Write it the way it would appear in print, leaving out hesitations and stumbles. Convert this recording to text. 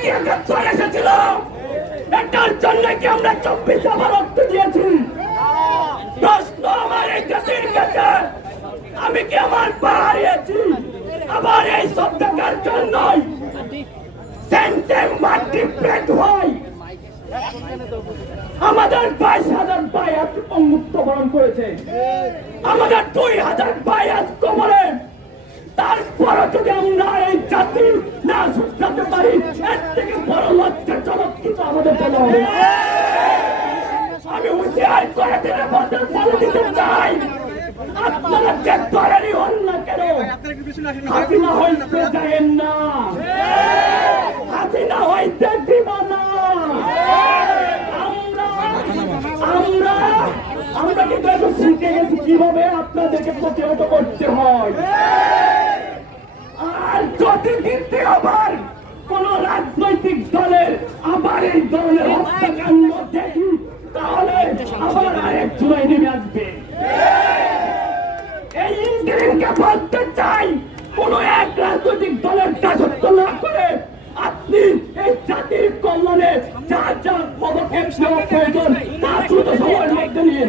কি একাত্তর এসেছিল? এটার জন্য কি আমরা 24 দফা রক্ত দিয়েছি? প্রশ্ন আমার এই জাতির কাছে, আমি কি আমার পা হারিয়েছি? আবার এই সব টাকার জন্যই সেন্টেম মাটি পেট হয়। আমাদের 22,000 ভাই আজ মুক্ত বরণ করেছে, আমাদের 2,000 ভাই আজ কবরে। তারপরও যদি আমরা এই জাতি না শুধরাতে পারি, এর থেকে বড় লজ্জাজনক কিছু আমাদের জন্য হবে না। আমি হুঁশিয়ার করে দিতে চাই, আপনারা যে দলেরই হন না কেন, হাসিনা হইতে যায়েন না, হাসিনা হইতে দিব না। আমরা কিন্তু এখন শিখে গেছি কিভাবে আপনাদেরকে প্রতিহত করতে হয়। আর যদি কিন্তু আবার কোন রাজনৈতিক দলের আবার এই ধরনের হত্যাকাণ্ড দেখি, তাহলে আবার আরেক চুলাই নেমে আসবে। এই ইন্টারিমকে বলতে চাই, কোন এক রাজনৈতিক দলের দাসত্ব না করে আপনি এই জাতির কল্যাণে যা যা পদক্ষেপ নেওয়া প্রয়োজন তা দ্রুত সময়ের মধ্যে নিয়ে